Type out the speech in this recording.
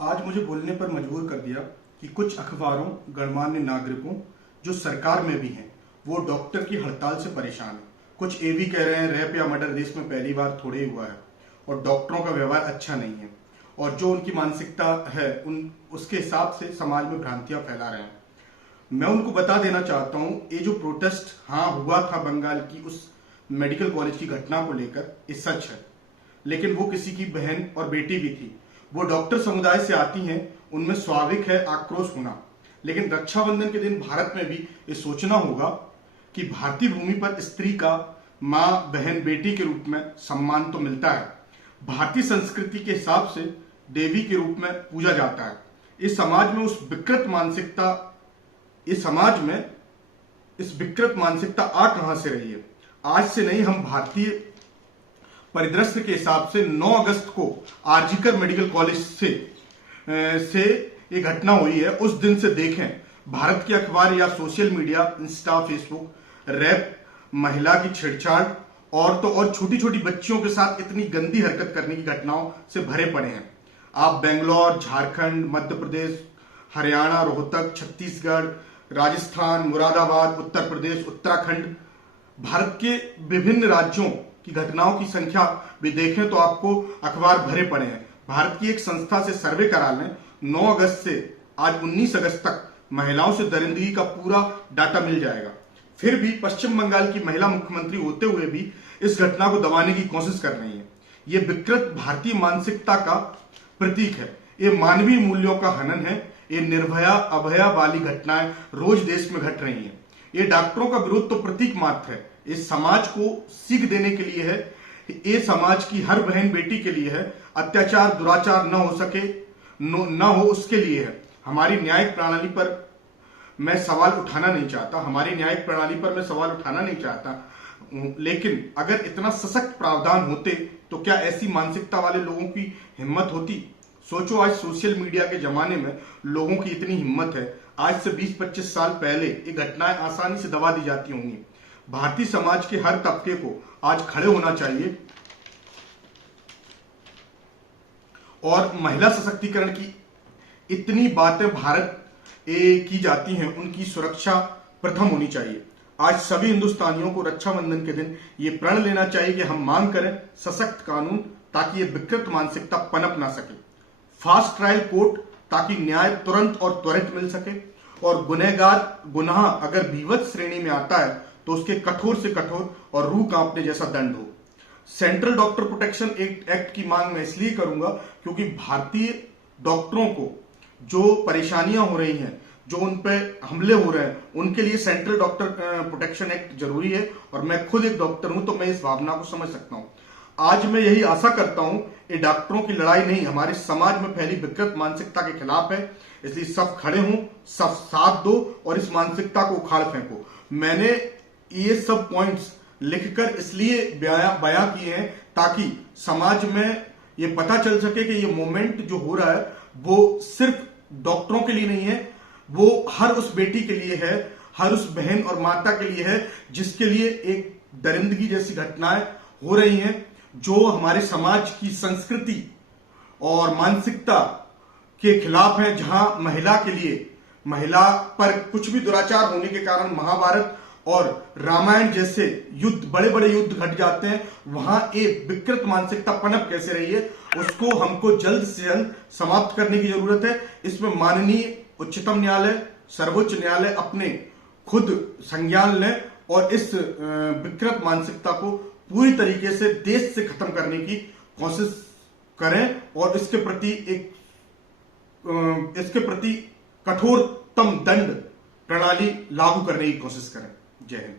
आज मुझे बोलने पर मजबूर कर दिया कि कुछ अखबारों, गणमान्य नागरिकों जो सरकार में भी हैं, वो डॉक्टर की हड़ताल से परेशान हैं। कुछ ये भी कह रहे हैं रेप या मर्डर देश में पहली बार थोड़े ही हुआ है और डॉक्टरों का व्यवहार अच्छा नहीं है और जो उनकी मानसिकता है उसके हिसाब से समाज में भ्रांतियां फैला रहे हैं। मैं उनको बता देना चाहता हूं, ये जो प्रोटेस्ट हुआ था बंगाल की उस मेडिकल कॉलेज की घटना को लेकर, ये सच है, लेकिन वो किसी की बहन और बेटी भी थी। वो डॉक्टर समुदाय से आती हैं, उनमें स्वाभाविक है आक्रोश होना, लेकिन रक्षाबंधन के दिन भारत में भी ये सोचना होगा कि भारतीय भूमि पर स्त्री का मां, बहन, बेटी के रूप में सम्मान तो मिलता है। भारतीय संस्कृति के हिसाब से देवी के रूप में पूजा जाता है। इस समाज में इस विकृत मानसिकता आ कहां से रही है? आज से नहीं, हम भारतीय परिदृश्य के हिसाब से 9 अगस्त को आरजीकर मेडिकल कॉलेज से ये घटना हुई है। उस दिन से देखें, भारत के अखबार या social media, Insta, Facebook, rape, महिला की छेड़छाड़, औरतों और छोटी छोटी बच्चियों के साथ इतनी गंदी हरकत करने की घटनाओं से भरे पड़े हैं। आप बेंगलोर, झारखंड, मध्य प्रदेश, हरियाणा, रोहतक, छत्तीसगढ़, राजस्थान, मुरादाबाद, उत्तर प्रदेश, उत्तराखंड, भारत के विभिन्न राज्यों की घटनाओं की संख्या भी देखें तो आपको अखबार भरे पड़े हैं। भारत की एक संस्था से सर्वे करा लें, 9 अगस्त से आज 19 अगस्त तक महिलाओं से दरिंदगी का पूरा डाटा मिल जाएगा। फिर भी पश्चिम बंगाल की महिला मुख्यमंत्री होते हुए भी इस घटना को दबाने की कोशिश कर रही है। ये विकृत भारतीय मानसिकता का प्रतीक है। ये मानवीय मूल्यों का हनन है। ये निर्भया, अभया वाली घटनाएं रोज देश में घट रही हैं। ये डॉक्टरों का विरोध तो प्रतीक मात्र है, इस समाज को सीख देने के लिए है। ये समाज की हर बहन बेटी के लिए है। अत्याचार, दुराचार न हो सके, न हो उसके लिए है। हमारी न्यायिक प्रणाली पर मैं सवाल उठाना नहीं चाहता, लेकिन अगर इतना सशक्त प्रावधान होते तो क्या ऐसी मानसिकता वाले लोगों की हिम्मत होती? सोचो, आज सोशल मीडिया के जमाने में लोगों की इतनी हिम्मत है। आज से 20-25 साल पहले ये घटनाएं आसानी से दबा दी जाती होंगी। भारतीय समाज के हर तबके को आज खड़े होना चाहिए और महिला सशक्तिकरण की इतनी बातें भारत की जाती हैं, उनकी सुरक्षा प्रथम होनी चाहिए। आज सभी हिंदुस्तानियों को रक्षाबंधन के दिन ये प्रण लेना चाहिए कि हम मांग करें सशक्त कानून, ताकि ये विकृत मानसिकता पनप ना सके। फास्ट ट्रायल कोर्ट, ताकि न्याय तुरंत और त्वरित मिल सके, और गुनाह अगर विवश श्रेणी में आता है तो उसके कठोर से कठोर और रूह कांपने जैसा दंड हो। सेंट्रल डॉक्टर प्रोटेक्शन एक्ट की मांग मैं इसलिए करूंगा क्योंकि भारतीय डॉक्टरों को जो परेशानियां हो रही हैं, जो उन पे हमले हो रहे हैं, उनके लिए सेंट्रल डॉक्टर प्रोटेक्शन एक्ट जरूरी है। और मैं खुद एक डॉक्टर हूं तो मैं इस भावना को समझ सकता हूं। आज मैं यही आशा करता हूं, ये डॉक्टरों की लड़ाई नहीं, हमारे समाज में फैली विकृत मानसिकता के खिलाफ है। इसलिए सब खड़े हों, सब साथ दो और इस मानसिकता को उखाड़ फेंको। मैंने ये सब पॉइंट्स लिखकर इसलिए बयां किए हैं ताकि समाज में ये पता चल सके कि ये मूवमेंट जो हो रहा है वो सिर्फ डॉक्टरों के लिए नहीं है, वो हर उस बेटी के लिए है, हर उस बहन और माता के लिए है जिसके लिए एक दरिंदगी जैसी घटनाएं हो रही हैं, जो हमारे समाज की संस्कृति और मानसिकता के खिलाफ है। जहां महिला पर कुछ भी दुराचार होने के कारण महाभारत और रामायण जैसे युद्ध, बड़े बड़े युद्ध घट जाते हैं, वहां एक विकृत मानसिकता पनप कैसे रही है, उसको हमको जल्द से जल्द समाप्त करने की जरूरत है। इसमें माननीय उच्चतम न्यायालय, सर्वोच्च न्यायालय अपने खुद संज्ञान लें और इस विकृत मानसिकता को पूरी तरीके से देश से खत्म करने की कोशिश करें और इसके प्रति कठोरतम दंड प्रणाली लागू करने की कोशिश करें। जय हिंद।